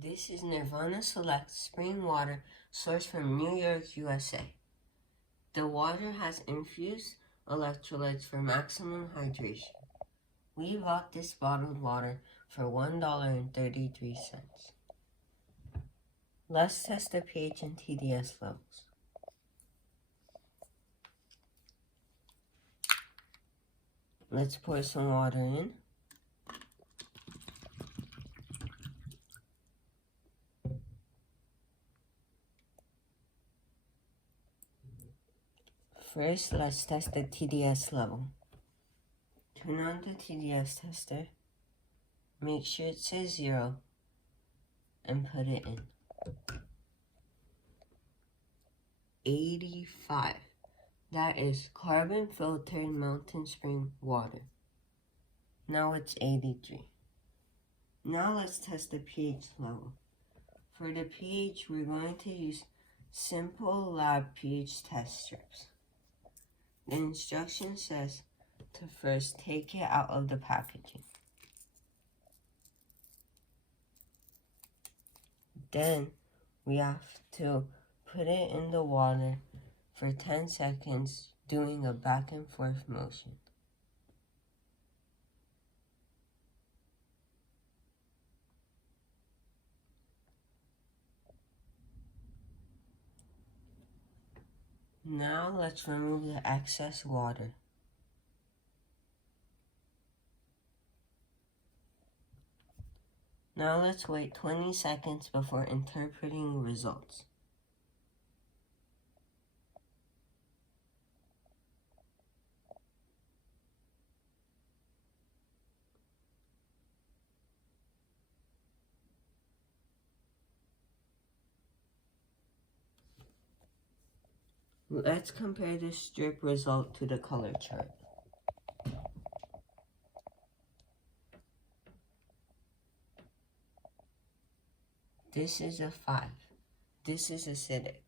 This is Nirvana Select spring water sourced from New York, USA. The water has infused electrolytes for maximum hydration. We bought this bottled water for $1.33. Let's test the pH and TDS levels. Let's pour some water in. First, let's test the TDS level. Turn on the TDS tester, make sure it says 0, and put it in. 85. That is carbon filtered mountain spring water. Now it's 83. Now let's test the pH level. For the pH, we're going to use simple lab pH test strips. The instruction says to first take it out of the packaging. Then we have to put it in the water for 10 seconds, doing a back and forth motion. Now let's remove the excess water. Now let's wait 20 seconds before interpreting results. Let's compare the strip result to the color chart. This is a 5. This is acidic.